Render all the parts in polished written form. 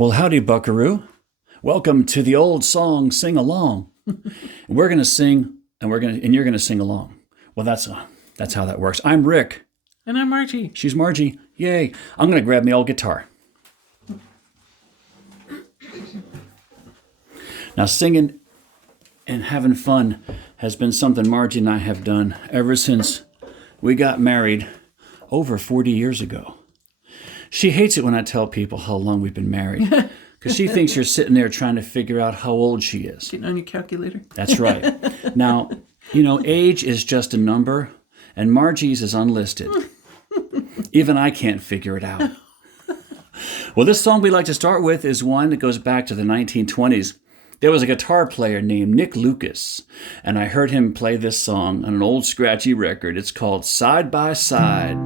Well, howdy, buckaroo. Welcome to the old song Sing Along. We're going to sing and you're going to sing along. Well, that's how that works. I'm Rick. And I'm Margie. She's Margie. Yay. I'm going to grab my old guitar. Now, singing and having fun has been something Margie and I have done ever since we got married over 40 years ago. She hates it when I tell people how long we've been married because she thinks you're sitting there trying to figure out how old she is. Getting on your calculator. That's right. Now, age is just a number, and Margie's is unlisted. Even I can't figure it out. Well, this song we like to start with is one that goes back to the 1920s. There was a guitar player named Nick Lucas, and I heard him play this song on an old scratchy record. It's called Side by Side.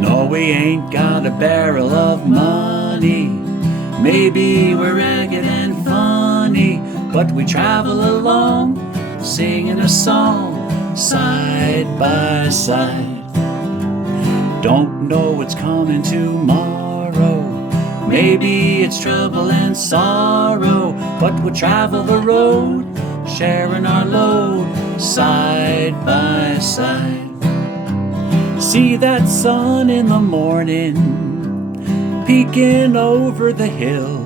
No, we ain't got a barrel of money. Maybe we're ragged and funny, but we travel along, singing a song, side by side. Don't know what's coming tomorrow. Maybe it's trouble and sorrow, but we'll travel the road, sharing our load, side by side. See that sun in the morning, peeking over the hill.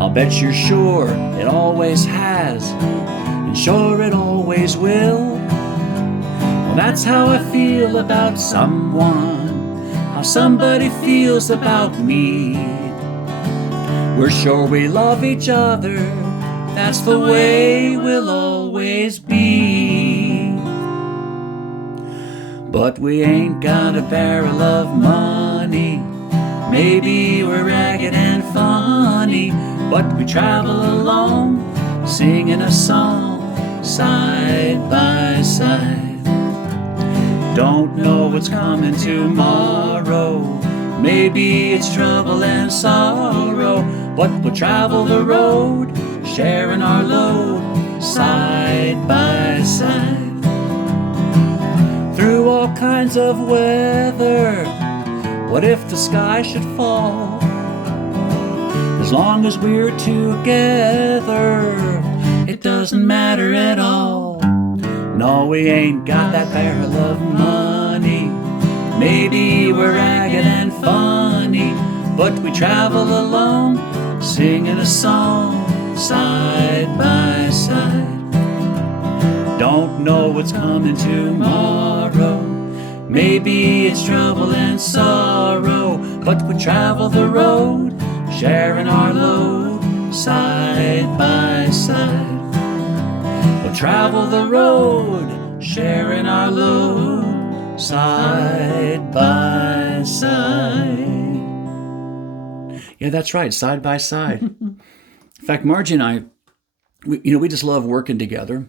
I'll bet you're sure it always has, and sure it always will. Well, that's how I feel about someone, how somebody feels about me. We're sure we love each other, that's the way we'll always be. But we ain't got a barrel of money. Maybe we're ragged and funny, but we travel along, singing a song, side by side. Don't know what's coming tomorrow. Maybe it's trouble and sorrow, but we'll travel the road, sharing our load, side by side. Through all kinds of weather, what if the sky should fall? As long as we're together, it doesn't matter at all. No, we ain't got that barrel of money. Maybe we're ragged and funny, but we travel along, singing a song, side by side. Don't know what's coming tomorrow. Maybe it's trouble and sorrow, but we travel the road, sharing our load, side by side. We'll travel the road, sharing our load, side by side. Yeah, that's right, side by side. In fact, Margie and I, we just love working together.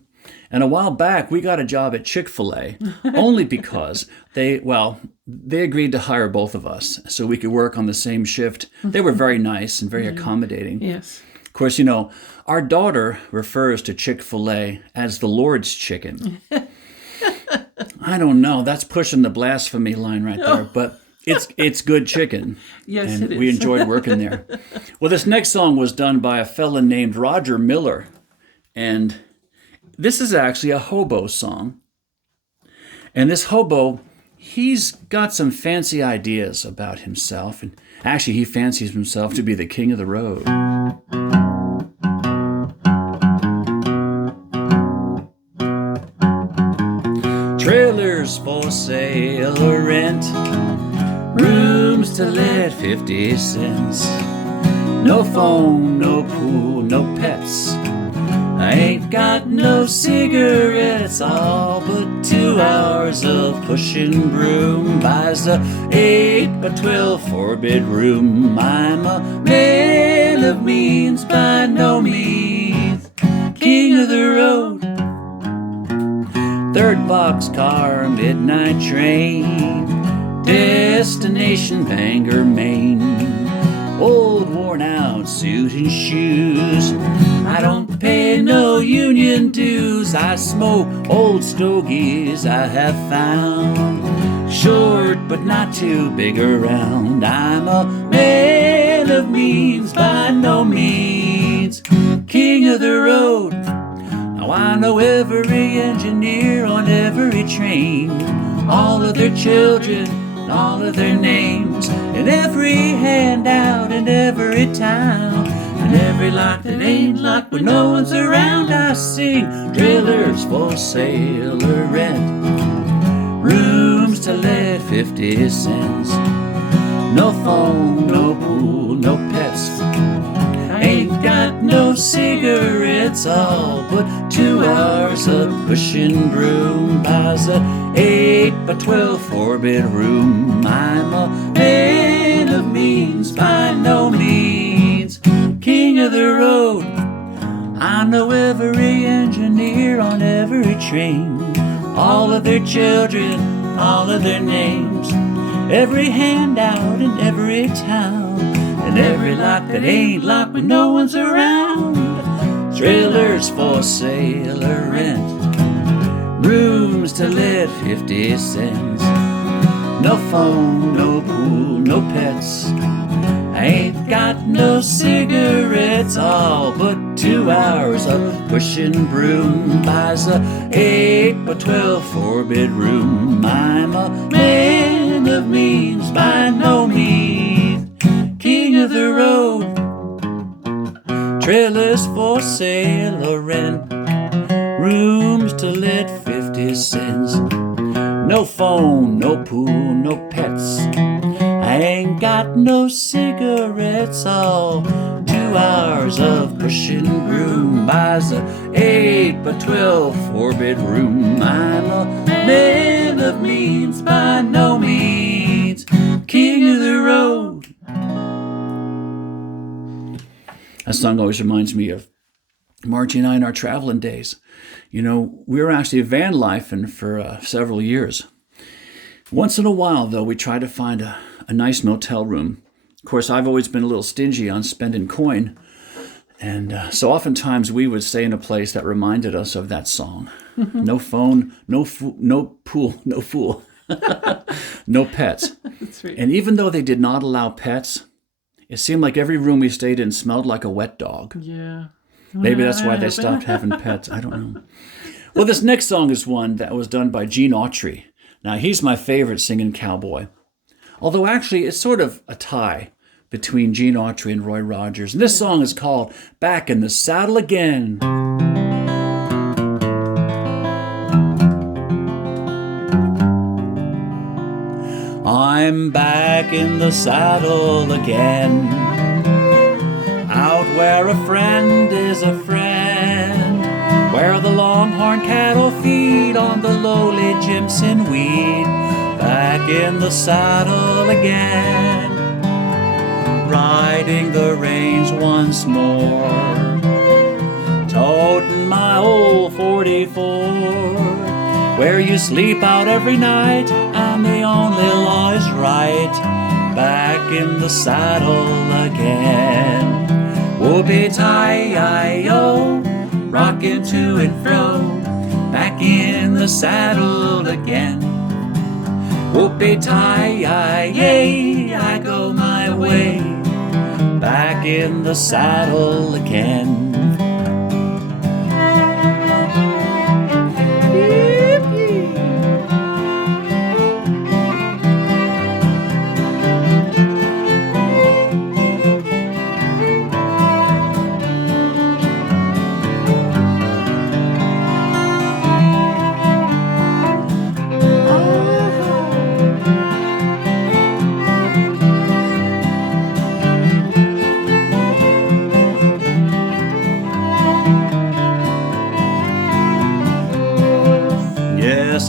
And a while back, we got a job at Chick-fil-A only because they agreed to hire both of us so we could work on the same shift. They were very nice and very accommodating. Yes. Of course, our daughter refers to Chick-fil-A as the Lord's chicken. I don't know. That's pushing the blasphemy line right there, but it's good chicken. Yes, and it is. We enjoyed working there. Well, this next song was done by a fella named Roger Miller, and this is actually a hobo song. And this hobo, he's got some fancy ideas about himself. And actually, he fancies himself to be the king of the road. Trailers for sale or rent, rooms to let 50 cents. No phone, no pool, no pets. I ain't got no cigarettes, all but 2 hours of pushing broom. Buys a 8x12 4-bedroom. I'm a man of means, by no means king of the road. 3rd boxcar, midnight train, destination Bangor, Maine. Old worn out suit and shoes. I don't pay no union dues. I smoke old stogies I have found. Short but not too big around. I'm a man of means, by no means king of the road. Now I know every engineer on every train, all of their children, all of their names, and every handout in every town, and every lock that ain't locked when no one's around. I sing trailers for sale or rent, rooms to let 50 cents. No phone, no pool, no pets. Ain't got no cigarettes, all but 2 hours of pushing broom. Buys a 8 by 12 4-bedroom. I'm a man of means, by no means king of the road. I know every engineer on every train, all of their children, all of their names, every handout in every town, and every lock that ain't locked when no one's around. Trailers for sale or rent, rooms to let 50 cents. No phone, no pool, no pets. I ain't got no cigarettes, all but 2 hours of pushing broom. Buys a 8 by 12 4-bedroom. I'm a man of means, by no means king of the road. Trailers for sale or rent, rooms to let 50 cents. No phone, no pool, no pets. I ain't got no cigarettes, all 2 hours of pushing broom. Buys a 8 by 12 4-bedroom. I'm a man of means, by no means king of the road. That song always reminds me of Margie and I in our traveling days. You know, we were actually van lifing for several years. Once in a while, though, we try to find a nice motel room. Of course, I've always been a little stingy on spending coin, and so oftentimes we would stay in a place that reminded us of that song. No phone, no pool, no fool, no pets. That's right. And even though they did not allow pets, it seemed like every room we stayed in smelled like a wet dog. Yeah. Maybe that's why they stopped having pets. I don't know. Well, this next song is one that was done by Gene Autry. Now, he's my favorite singing cowboy. Although, actually, it's sort of a tie between Gene Autry and Roy Rogers. And this song is called Back in the Saddle Again. I'm back in the saddle again, out where a friend is a friend, where the longhorn cattle feed on the lowly Jimson weed. Back in the saddle again, riding the range once more, toting my old 44, where you sleep out every night and the only law is right. Back in the saddle again, whoopee-tie-I-O, rocking to and fro. Back in the saddle again, whoopee-tie-I-yay, I go my way. Back in the saddle again.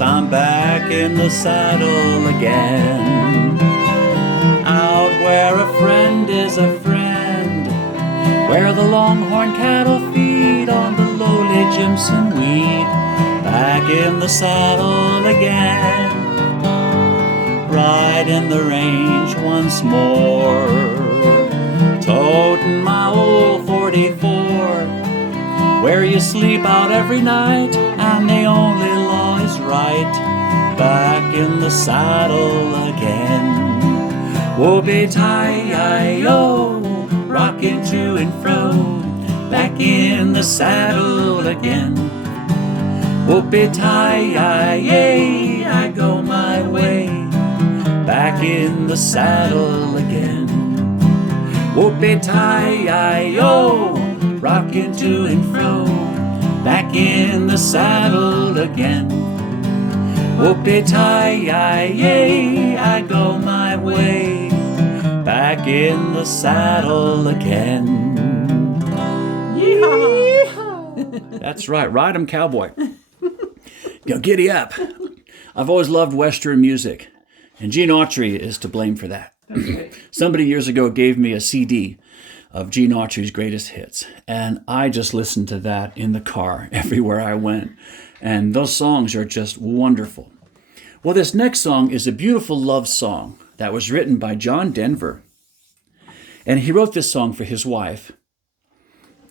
I'm back in the saddle again, out where a friend is a friend, where the longhorn cattle feed on the lowly Jimson weed. Back in the saddle again, riding the range once more, toting my old 44, where you sleep out every night and the only law is right, back in the saddle again. Whoopee-tie-I-O, rocking to and fro, back in the saddle again. Whoopee-tie-I-A, I go my way, back in the saddle again. Whoopee-tie-I-O, rocking to and fro, back in the saddle again. Whoopee-tie-I-A, I go my way, back in the saddle again. Yeehaw! That's right, ride 'em, cowboy. Giddy up. I've always loved Western music, and Gene Autry is to blame for that. That's right. Somebody years ago gave me a CD of Gene Autry's greatest hits, and I just listened to that in the car everywhere I went, and those songs are just wonderful. Well, this next song is a beautiful love song that was written by John Denver, and he wrote this song for his wife,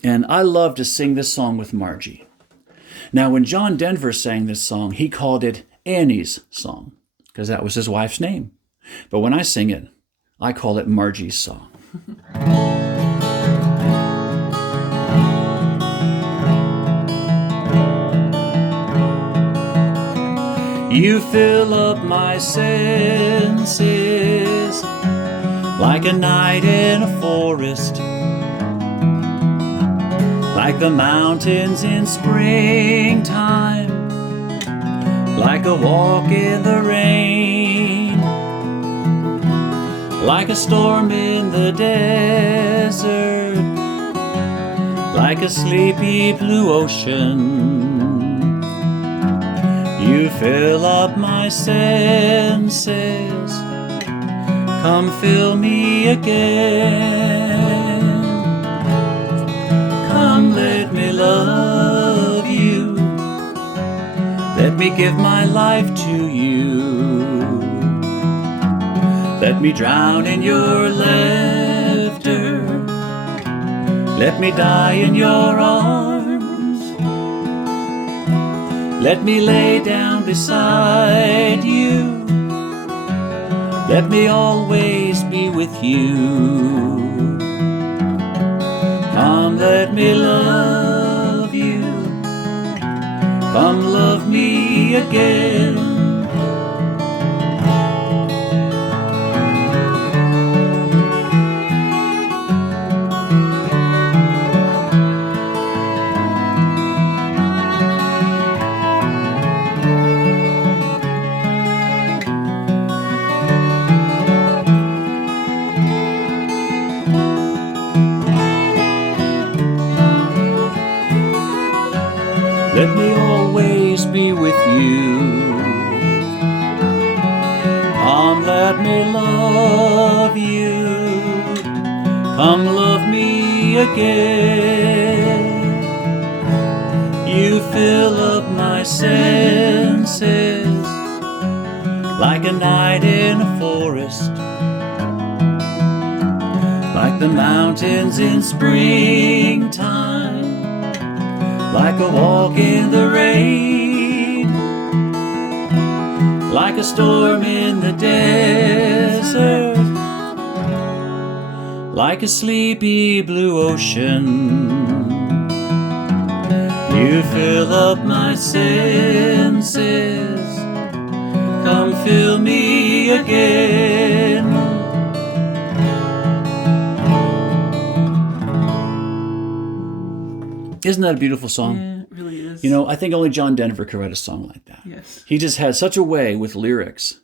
and I love to sing this song with Margie. Now, when John Denver sang this song, he called it Annie's song, because that was his wife's name. But when I sing it, I call it Margie's song. You fill up my senses like a night in a forest, like the mountains in springtime, like a walk in the rain, like a storm in the desert, like a sleepy blue ocean. You fill up my senses, come fill me again. Come, let me love you, let me give my life to you. Let me drown in your laughter, let me die in your arms. Let me lay down beside you, let me always be with you. Come, let me love you, come love me again. Let me always be with you. Come, let me love you, come love me again. You fill up my senses like a night in a forest, like the mountains in springtime, like a walk in the rain, like a storm in the desert, like a sleepy blue ocean. You fill up my senses, come fill me again. Isn't that a beautiful song? Yeah, it really is. You know, I think only John Denver could write a song like that. Yes. He just had such a way with lyrics.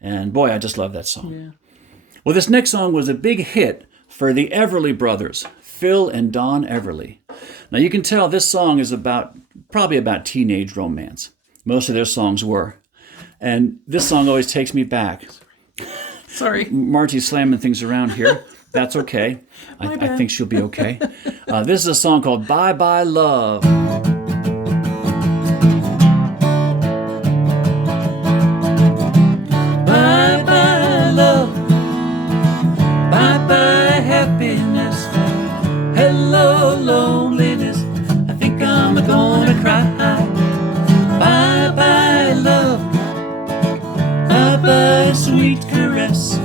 And boy, I just love that song. Yeah. Well, this next song was a big hit for the Everly Brothers, Phil and Don Everly. Now, you can tell this song is probably about teenage romance. Most of their songs were. And this song always takes me back. Sorry. Margie's slamming things around here. That's okay. I think she'll be okay. This is a song called Bye Bye Love. Bye bye love, bye bye happiness, hello loneliness, I think I'm gonna cry. Bye bye love. emptiness.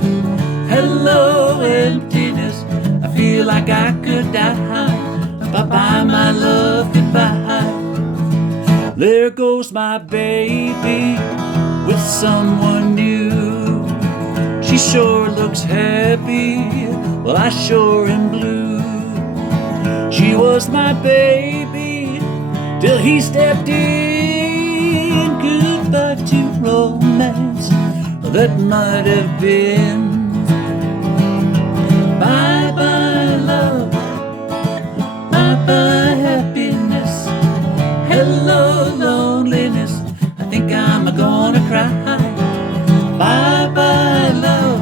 Hello, emptiness. I feel like I could die. Bye-bye, my love, goodbye. There goes my baby with someone new. She sure looks happy, well, I sure am blue. She was my baby till he stepped in. Goodbye to romance that might have been. Bye-bye, love. Bye-bye, happiness. Hello, loneliness. I think I'm gonna cry. Bye-bye, love.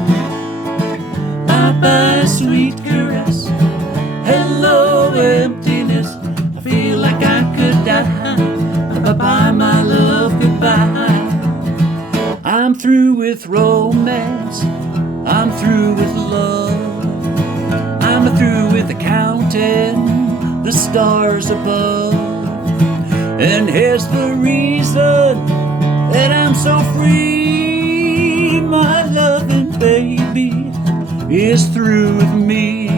Bye-bye, sweet caress. Hello, emptiness. I feel like I could die. Bye-bye, my love, goodbye. I'm through with romance. I'm through with love. I'm through with the counting the stars above. And here's the reason that I'm so free. My loving baby is through with me.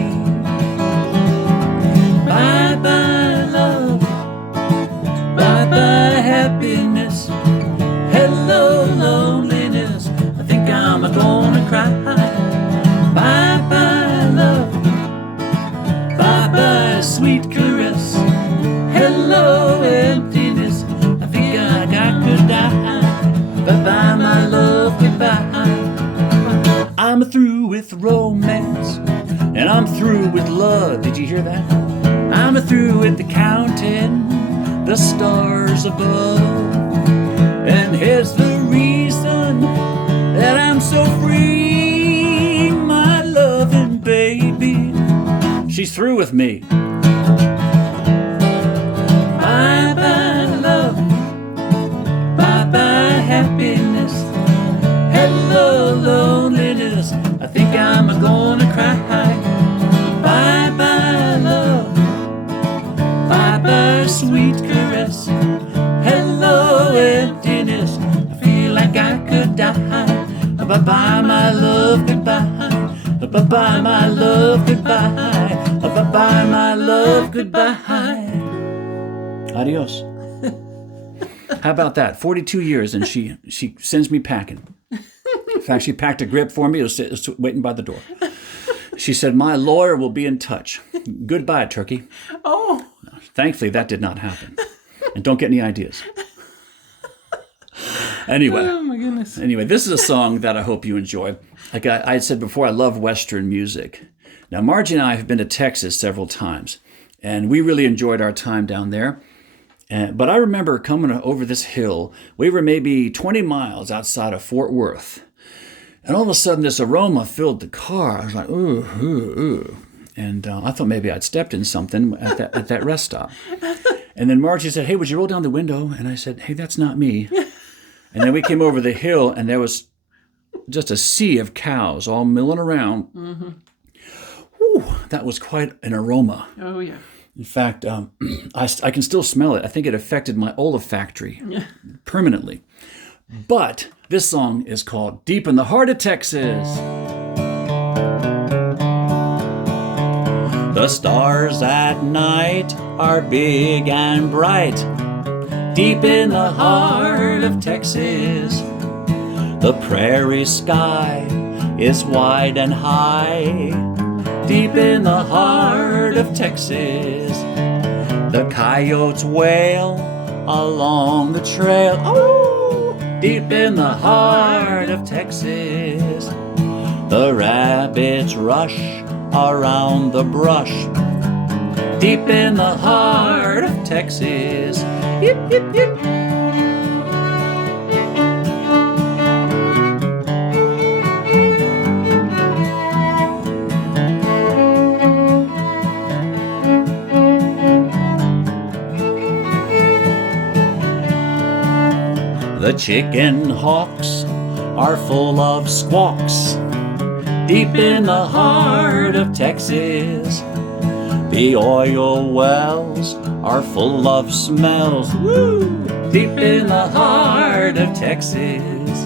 Bye-bye, love. Bye-bye, happiness. Hello, loneliness. I think I'm gonna cry. Bye-bye, love. Bye-bye, sweet caress. Hello, emptiness. I think I could die. Bye-bye, my love, goodbye. I'm through with romance, and I'm through with love. Did you hear that? I'm through with the counting the stars above. And here's the reason that I'm so free. My loving baby, she's through with me. Bye-bye, love. Bye-bye, happiness. Hello, loneliness. I think I'm gonna cry. Bye-bye, love. Bye-bye, sweet caress. Hello, emptiness. I feel like I could die. Bye-bye, my love, goodbye. Bye-bye, my love, goodbye. Bye-bye, my love, goodbye. Adios. How about that? 42 years and she sends me packing. In fact, she packed a grip for me. It was waiting by the door. She said, my lawyer will be in touch. Goodbye, turkey. Oh. Thankfully, that did not happen. And don't get any ideas. Anyway. Oh, my goodness. Anyway, this is a song that I hope you enjoy. Like I had said before, I love Western music. Now, Margie and I have been to Texas several times, and we really enjoyed our time down there. But I remember coming over this hill. We were maybe 20 miles outside of Fort Worth. And all of a sudden, this aroma filled the car. I was like, ooh, ooh, ooh. And I thought maybe I'd stepped in something at that rest stop. And then Margie said, hey, would you roll down the window? And I said, hey, that's not me. And then we came over the hill, and there was just a sea of cows all milling around. Mm-hmm. Whew, that was quite an aroma. Oh, yeah. In fact, I can still smell it. I think it affected my olfactory permanently. But this song is called Deep in the Heart of Texas. The stars at night are big and bright, deep in the heart of Texas. The prairie sky is wide and high, deep in the heart of Texas. The coyotes wail along the trail, oh, deep in the heart of Texas. The rabbits rush around the brush, deep in the heart of Texas. Yip, yip, yip. The chicken hawks are full of squawks, deep in the heart of Texas. The oil wells are full of smells, woo, deep in the heart of Texas.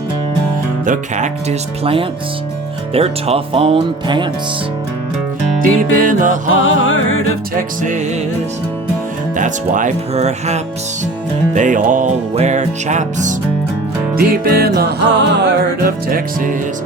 The cactus plants their tough on pants. Deep in the heart of Texas, that's why perhaps they all wear chaps. Deep in the heart of Texas.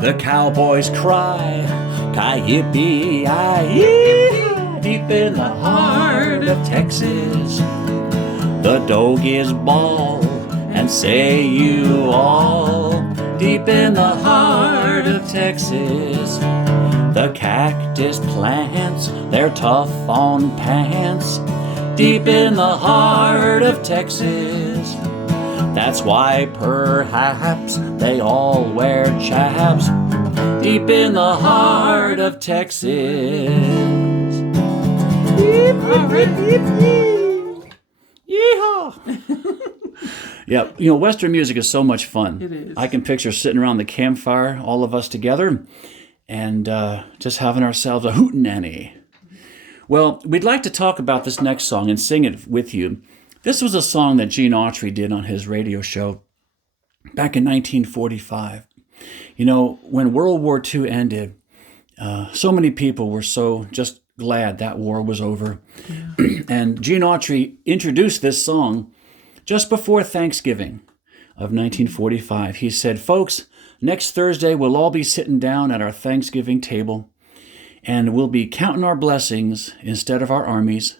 The cowboys cry, ki-yippee-yi-yi. Deep in the heart of Texas, the doggies bawl and say you all. Deep in the heart of Texas, the cactus plants their tough on pants. Deep in the heart of Texas, that's why perhaps they all wear chaps. Deep in the heart of Texas. Yeehaw! Yeah, Western music is so much fun. It is. I can picture sitting around the campfire, all of us together, and just having ourselves a hootenanny. Well, we'd like to talk about this next song and sing it with you. This was a song that Gene Autry did on his radio show back in 1945. When World War II ended, so many people were so just glad that war was over. Yeah. And Gene Autry introduced this song just before Thanksgiving of 1945. He said, "Folks, next Thursday we'll all be sitting down at our Thanksgiving table, and we'll be counting our blessings instead of our armies,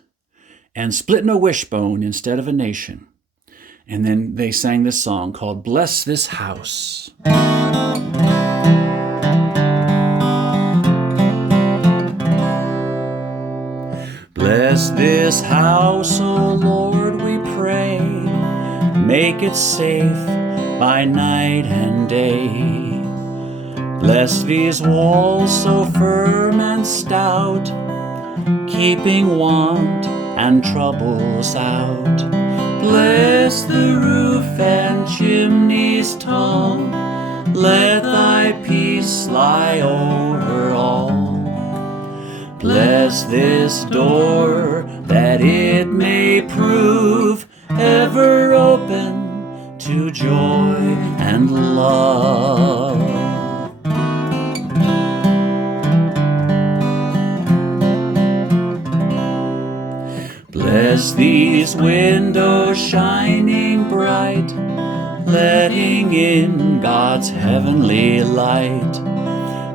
and splitting a wishbone instead of a nation." And then they sang this song called "Bless This House." Bless this house, O Lord, we pray. Make it safe by night and day. Bless these walls so firm and stout, keeping want and troubles out. Bless the roof and chimneys tall. Let thy peace lie over all. Bless this door that it may prove ever open to joy and love. Bless these windows shining bright, letting in God's heavenly light.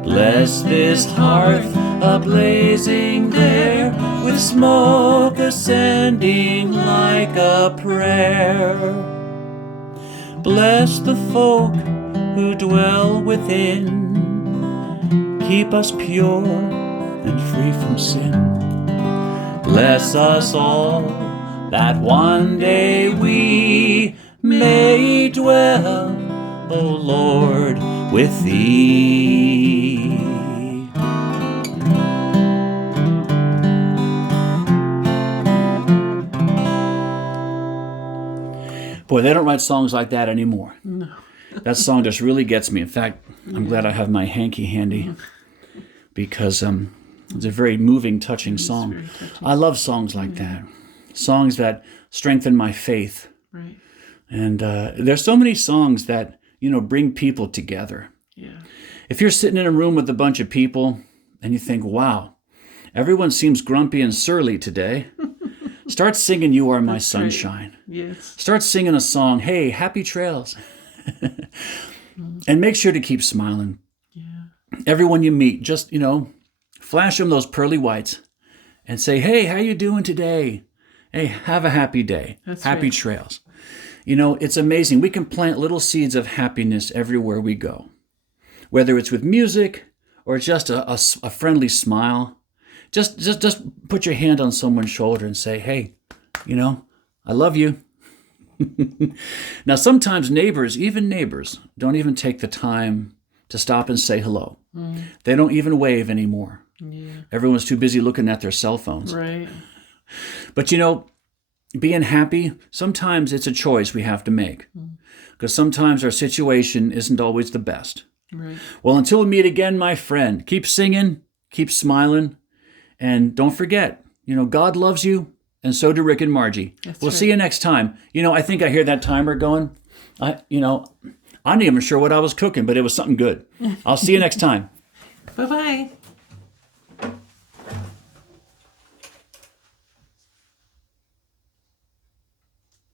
Bless this hearth a-blazing there, with smoke ascending like a prayer. Bless the folk who dwell within, keep us pure and free from sin. Bless us all, that one day we may dwell, O Lord, with Thee. Boy, they don't write songs like that anymore. No. That song just really gets me. In fact, I'm glad I have my hanky handy, because it's a very moving, touching song. Very touching. I love songs like that. Songs that strengthen my faith. Right. And there's so many songs that, bring people together. Yeah. If you're sitting in a room with a bunch of people and you think, wow, everyone seems grumpy and surly today, start singing "You Are My That's Sunshine." Right. Yes. Start singing a song, "Hey, happy trails." And make sure to keep smiling. Yeah. Everyone you meet, just, flash them those pearly whites and say, "Hey, how you doing today? Hey, have a happy day. That's happy right. trails." It's amazing. We can plant little seeds of happiness everywhere we go, whether it's with music or just a friendly smile. Just put your hand on someone's shoulder and say, "Hey, I love you." Now, sometimes even neighbors, don't even take the time to stop and say hello. They don't even wave anymore. Yeah. Everyone's too busy looking at their cell phones. Right. But being happy, sometimes it's a choice we have to make. Because sometimes our situation isn't always the best. Right. Well, until we meet again, my friend, keep singing, keep smiling, and don't forget, God loves you, and so do Rick and Margie. We'll see you next time. I think I hear that timer going. I'm not even sure what I was cooking, but it was something good. I'll see you next time. Bye-bye.